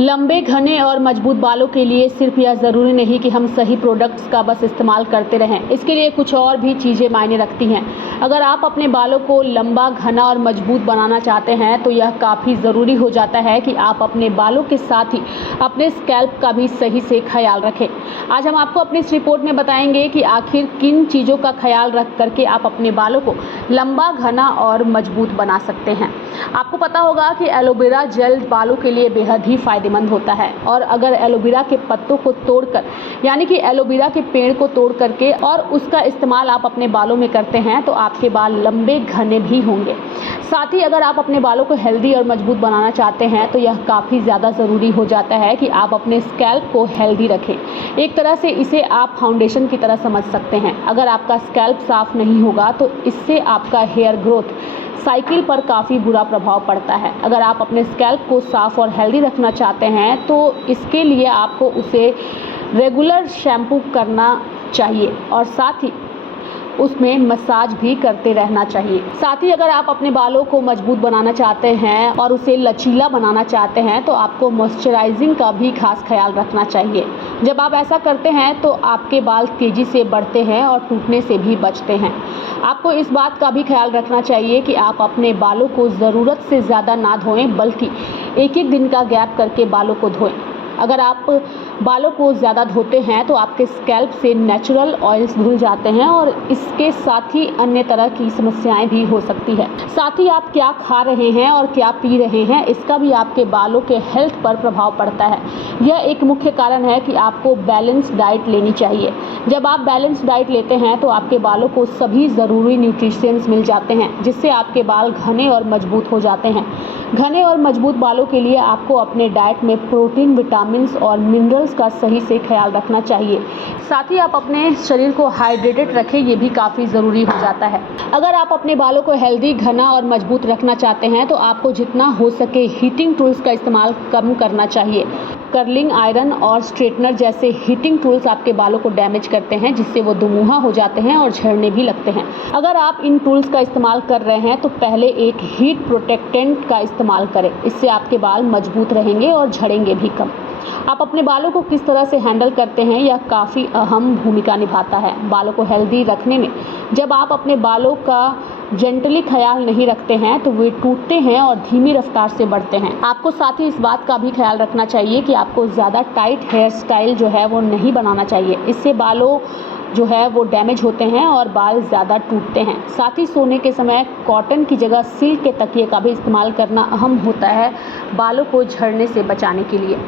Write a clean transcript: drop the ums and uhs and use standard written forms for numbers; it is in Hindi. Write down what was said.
लंबे, घने और मजबूत बालों के लिए सिर्फ यह ज़रूरी नहीं कि हम सही प्रोडक्ट्स का बस इस्तेमाल करते रहें। इसके लिए कुछ और भी चीज़ें मायने रखती हैं। अगर आप अपने बालों को लंबा, घना और मजबूत बनाना चाहते हैं तो यह काफ़ी ज़रूरी हो जाता है कि आप अपने बालों के साथ ही अपने स्कैल्प का भी सही से ख्याल रखें। आज हम आपको अपनी इस रिपोर्ट में बताएंगे कि आखिर किन चीज़ों का ख्याल रख करके आप अपने बालों को लंबा, घना और मजबूत बना सकते हैं। आपको पता होगा कि एलोवेरा जेल बालों के लिए बेहद ही फायदेमंद होता है और अगर एलोवेरा के पत्तों को तोड़कर यानी कि एलोवेरा के पेड़ को तोड़ करके और उसका इस्तेमाल आप अपने बालों में करते हैं तो आपके बाल लंबे, घने भी होंगे। साथ ही अगर आप अपने बालों को हेल्दी और मजबूत बनाना चाहते हैं तो यह काफ़ी ज़्यादा ज़रूरी हो जाता है कि आप अपने स्कैल्प को हेल्दी रखें। एक तरह से इसे आप फाउंडेशन की तरह समझ सकते हैं। अगर आपका स्कैल्प साफ नहीं होगा तो इससे आपका हेयर ग्रोथ साइकिल पर काफ़ी बुरा प्रभाव पड़ता है। अगर आप अपने स्कैल्प को साफ़ और हेल्दी रखना चाहते हैं तो इसके लिए आपको उसे रेगुलर शैम्पू करना चाहिए और साथ ही उसमें मसाज भी करते रहना चाहिए। साथ ही अगर आप अपने बालों को मजबूत बनाना चाहते हैं और उसे लचीला बनाना चाहते हैं तो आपको मॉइस्चराइजिंग का भी खास ख्याल रखना चाहिए। जब आप ऐसा करते हैं तो आपके बाल तेज़ी से बढ़ते हैं और टूटने से भी बचते हैं। आपको इस बात का भी ख्याल रखना चाहिए कि आप अपने बालों को ज़रूरत से ज़्यादा ना धोएं, बल्कि एक-एक दिन का गैप करके बालों को धोएं। अगर आप बालों को ज़्यादा धोते हैं तो आपके स्कैल्प से नेचुरल ऑयल्स धुल जाते हैं और इसके साथ ही अन्य तरह की समस्याएं भी हो सकती है। साथ ही आप क्या खा रहे हैं और क्या पी रहे हैं इसका भी आपके बालों के हेल्थ पर प्रभाव पड़ता है। यह एक मुख्य कारण है कि आपको बैलेंस डाइट लेनी चाहिए। जब आप बैलेंस डाइट लेते हैं तो आपके बालों को सभी ज़रूरी न्यूट्रिशंस मिल जाते हैं जिससे आपके बाल घने और मजबूत हो जाते हैं। घने और मजबूत बालों के लिए आपको अपने डाइट में प्रोटीन, विटामिन्स और मिनरल्स का सही से ख्याल रखना चाहिए। साथ ही आप अपने शरीर को हाइड्रेटेड रखें, ये भी काफ़ी ज़रूरी हो जाता है। अगर आप अपने बालों को हेल्दी, घना और मजबूत रखना चाहते हैं तो आपको जितना हो सके हीटिंग टूल्स का इस्तेमाल कम करना चाहिए। कर्लिंग आयरन और स्ट्रेटनर जैसे हीटिंग टूल्स आपके बालों को डैमेज करते हैं जिससे वो दुमुहा हो जाते हैं और झड़ने भी लगते हैं। अगर आप इन टूल्स का इस्तेमाल कर रहे हैं तो पहले एक हीट प्रोटेक्टेंट का इस्तेमाल करें। इससे आपके बाल मजबूत रहेंगे और झड़ेंगे भी कम। आप अपने बालों को किस तरह से हैंडल करते हैं यह काफ़ी अहम भूमिका निभाता है बालों को हेल्दी रखने में। जब आप अपने बालों का जेंटली ख्याल नहीं रखते हैं तो वे टूटते हैं और धीमी रफ्तार से बढ़ते हैं। आपको साथ ही इस बात का भी ख्याल रखना चाहिए कि आपको ज़्यादा टाइट हेयर स्टाइल जो है वो नहीं बनाना चाहिए। इससे बालों जो है वो डैमेज होते हैं और बाल ज़्यादा टूटते हैं। साथ ही सोने के समय कॉटन की जगह सिल्क के तकिए का भी इस्तेमाल करना अहम होता है बालों को झड़ने से बचाने के लिए।